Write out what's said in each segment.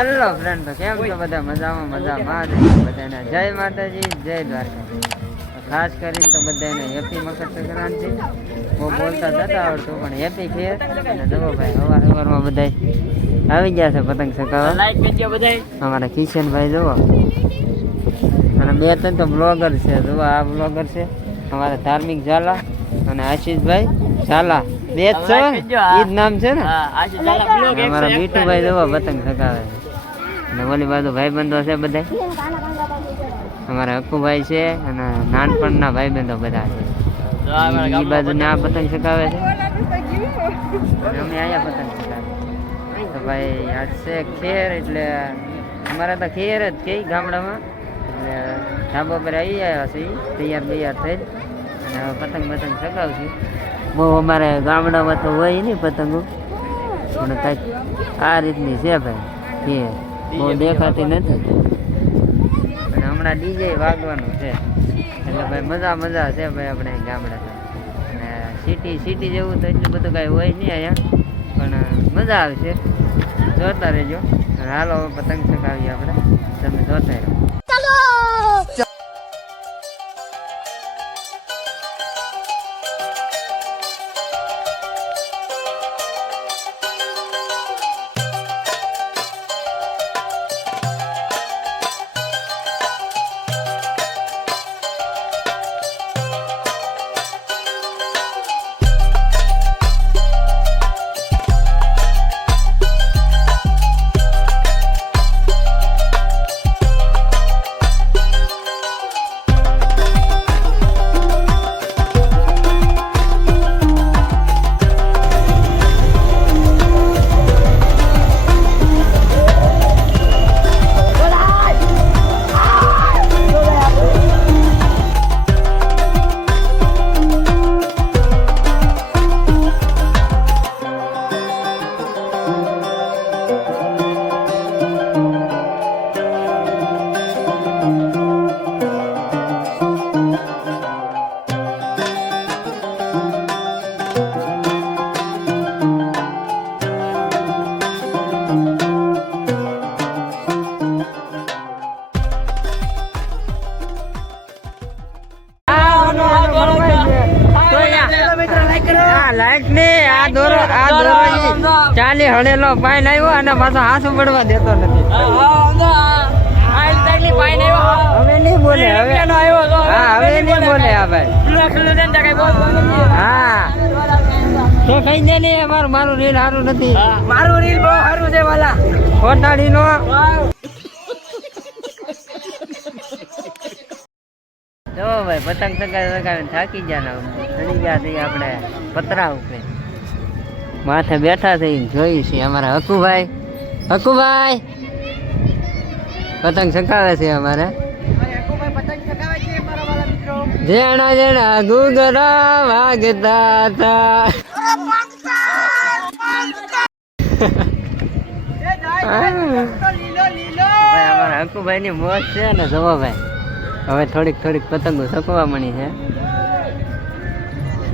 Hello friend તો કેમ છો? બધા મજામાં? મજામાં. બધાને જય માતાજી જય દ્વારકા. ખાસ કરીને તો બધાને હેપી મકર સંક્રાંતિ. હું બોલતા જતા આવડતું પણ હેપી ફેર અને જવો ભાઈ સવાર સવારમાં બધા આવી ગયા છે પતંગ બધાય. અમારા કિશનભાઈ જુઓ. અને બે ત્રણ તો બ્લોગર છે. જુઓ આ બ્લોગર છે. અમારા ધાર્મિક ઝાલા અને આશીષભાઈ ઝાલા. બે જ છે ઈ જ નામ છે ને? અમારા મીઠુભાઈ જુઓ પતંગ છે અને ઓલી બાજુ ભાઈબંધો છે બધા અમારા હક્કુભાઈ છે અને નાનપણના ભાઈબંધો બધા છે. ઈ બાજુ ને આ પતંગ ચગાવે છે? અને અમે અહીંયા પતંગ ચકાવે તો ભાઈ આજ છે ખેર એટલે અમારા તો ખેર જ કે ગામડામાં. એટલે ધાબા પર આવી આવ્યા છે તૈયાર તૈયાર બૈયાર થઈ અને હવે પતંગ પતંગ ચગાવશું બહુ અમારે ગામડામાં તો હોય નહીં પતંગો. પણ કાંઈક આ રીતની છે ભાઈ ખેર. બહુ દેખાતી નથી. અને હમણાં ડીજે વાગવાનું છે. એટલે ભાઈ મજા મજા છે ભાઈ આપણે ગામડા અને સિટી સિટી જેવું તો એટલું બધું કાંઈ હોય નહીં અહીંયા. પણ મજા આવશે જોતા રહેજો. હાલો પતંગ ચગાવીએ આપણે. ચાલી હળેલો પાઇન આવ્યો અને પાછો હાથ ઉપડવા દેતો નથી. હવે નહીં બોલે હવે હા હવે નહીં બોલે. આ ભાઈ. હા. તો કઈ દે ને મારું મારું રીલ સારું નથી. મારું રીલ બહુ સારું છે વાલા. ખોટાડી નો જો ભાઈ પતંગ ચગાવી ચગાવીને થાકી ગયા ને ચડી ગયા આપણે પતરા ઉપર. માથે બેઠા થઈ જોઈ છે અમારા હકુભાઈ. હકુભાઈ! પતંગ ચકાવે છે અમારે. જેણા જેણા ગુગરા વાગતા હતા. અમારા હકુભાઈ ની મોજ છે ને જવો હવે થોડીક થોડીક પતંગો સકવા મળી છે.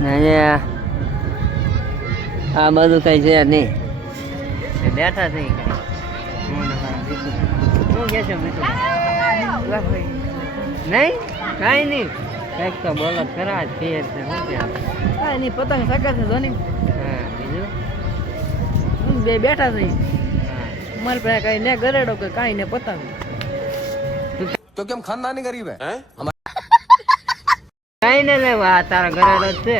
ને અહીંયા આ બધું કઈ છે નહીં. બેઠા થઈ શું કે છે નહીં? કાંઈ નહીં. કંઈક તો બોલો ખરા જ છે કાંઈ નહીં પતંગ સકા છે ધોની. બીજું? બે બેઠા થઈ મારી પાસે કાંઈ ને ગરેડો કે કાંઈ ને પતંગ. તો કેમ ખાનદાની ગરીબ હે? કાંઈ ને લેવા તારા ગરેડો છે.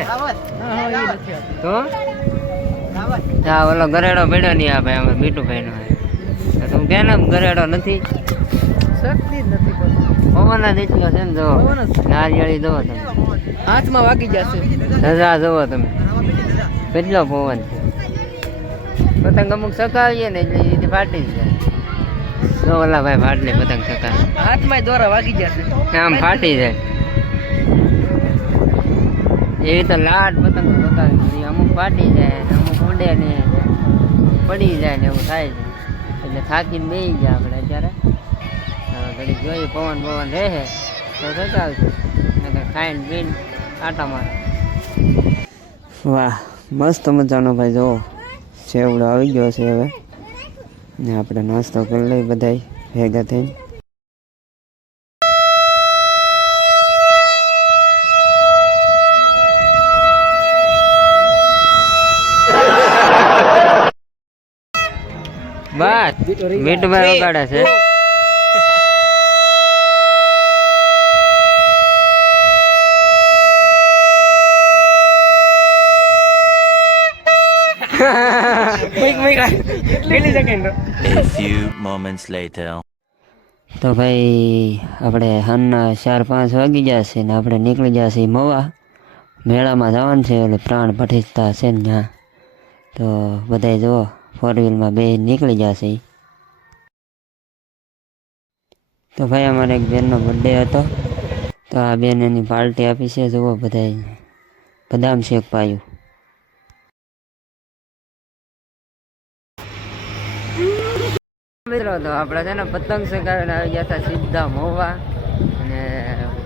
હા ઓલો ગરેડો પડ્યો નહીં આ ભાઈ અમારે બીટુભાઈ નો તું કે ને ગરેડો નથી? પવનના જ પવન જ એટલો છે ને જો નારિયેળી જોવો તમે. હાથમાં વાગી જશે ધજા જોવો તમે. કેટલો પવન છે. પતંગ અમુક સકાવીએ ને એટલે એ ફાટી જ જાય. જો ઓલા ભાઈ ફાટલી પતંગ સકાવે. હાથમાં દોરા વાગી જશે આમ ફાટી જાય. એવી તો લાટ પતંગ સકાવી. અમુક ફાટી જાય. ઉડે ને પડી જાય ને એવું થાય છે. એટલે થાકીને બેસી ગયા આપણે અત્યારે. ઘડી જોઈએ, પવન પવન રહે તો સકાવશું નકર ખાઈને પીને આટા મારે વાહ, મસ્ત મજાનો ભાઈ, જુઓ. સેવડો આવી ગયો છે હવે. ને આપણે નાસ્તો કરી લઈ બધાય, ભેગા થઈને. બસ મીઠભાઈ વગાડે છે. A few moments later. તો ભાઈ આપણે હનના ચાર પાંચ વાગી જશે ને આપણે નીકળી જશે મવા. મેળામાં જવાનું છે એટલે પ્રાણ પ્રતિષ્ઠા છે ને ત્યાં. તો બધાય જુઓ. ફોર વ્હીલમાં બે નીકળી જશે તો ભાઈ, અમારે એક બેનનો બર્થડે હતો. તો આ બેન એની પાર્ટી આપી છે, જુઓ બધાય. બદામ શેક પાયું. મિત્રો, તો આપણે છે ને પતંગ શેકાવીને આવી ગયા હતા સીધા મોવા. અને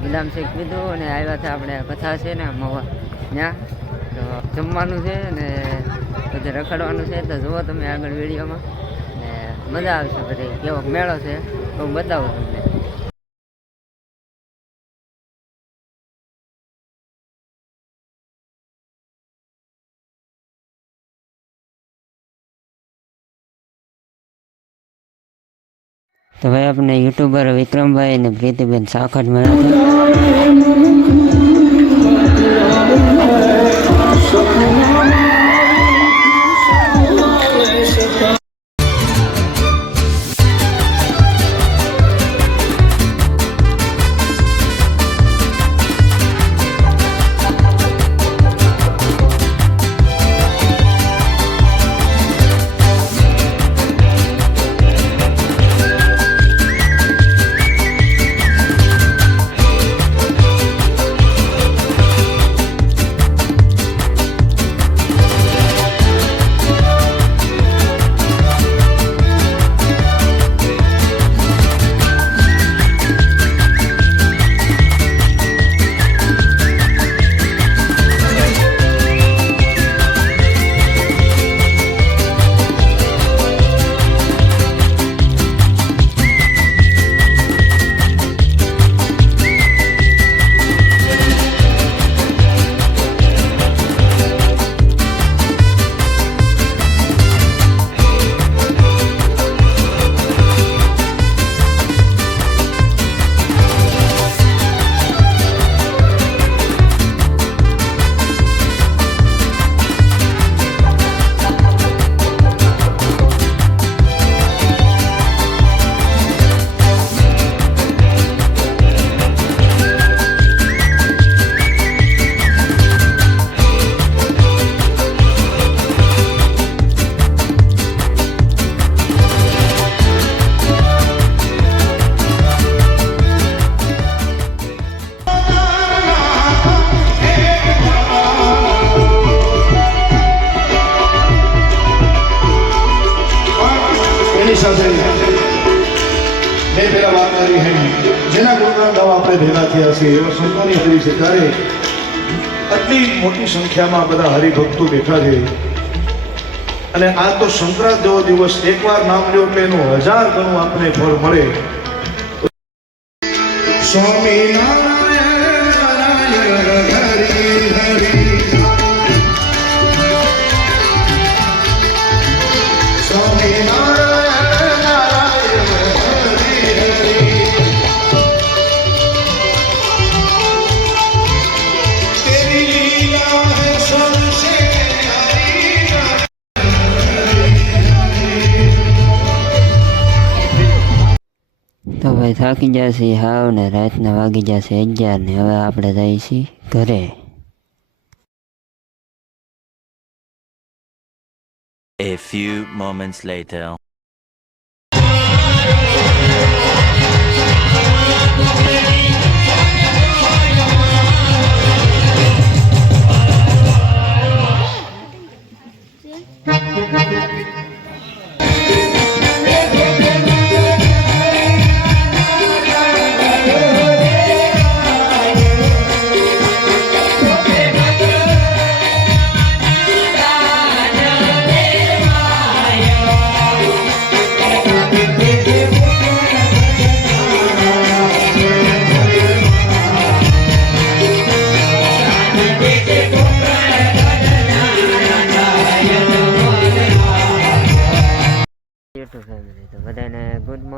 બદામ શેખ પીધું અને આવ્યા હતા આપણે કથા છે ને મોવા. ત્યાં તો જમવાનું છે ને બધે રખડવાનું છે તો જુઓ તમે આગળ વિડીયોમાં. ને મજા આવશે બધી. કેવો મેળો છે, તો હું બતાવું તમને. તો ભાઈ, આપણે યુટ્યુબર વિક્રમભાઈ અને પ્રીતિબેન સાખટ મળ્યા જેના ગુણગાન ગાવા આપણે ભેગા થયા છીએ, એવા સંતોની કરી છે ત્યારે આટલી મોટી સંખ્યામાં બધા હરિભક્તો બેઠા છે. અને આ તો સંક્રાંત જેવો દિવસ, એકવાર નામ લ્યો એટલે એનું હજાર ગણું આપણે ફળ મળે. સ્વામી ભાઈ થાકી જશે, હાવ ને રાતના વાગી જશે, અગિયાર ને હવે આપણે જઈએ છીએ ઘરે A few moments later.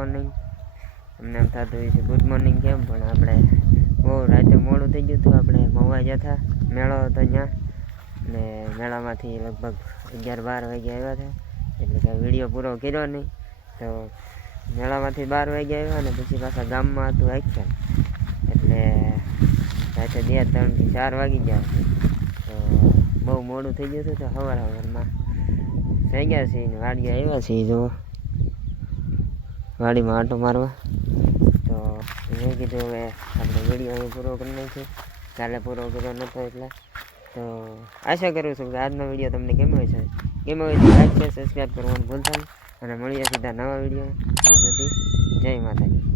Morning અમને એમ થતું હોય છે ગુડ મોર્નિંગ કેમ? પણ આપણે બહુ રાતે મોડું થઈ ગયું હતું, આપણે મવા હતા, મેળો હતો ત્યાં. ને મેળામાંથી લગભગ અગિયાર બાર વાગે આવ્યા હતા, એટલે કાંઈ વીડિયો પૂરો કર્યો નહીં. તો મેળામાંથી બાર વાગે આવ્યા ને પછી પાછા ગામમાં હતું એક્શન એટલે રાતે બે ત્રણથી ચાર વાગી ગયા. તો બહુ મોડું થઈ ગયું હતું તો સવાર સવારમાં થઈ ગયા છીએ ને વાડીએ આવ્યા છીએ જો વાડીમાં આંટો મારવા. તો મેં કીધું હવે આપણે વીડિયો હવે પૂરો કરી નાખીએ. કાલે પૂરો કર્યો નહોતો એટલે. તો આશા કરું છું કે આજનો વીડિયો તમને ગમ્યો છે ગમ્યો હોય તો લાઈક છે સબસ્ક્રાઈબ કરવાનું ભૂલતા નહીં. અને મળીએ સીધા નવા વીડિયો ત્યાં સુધી જય માતાજી.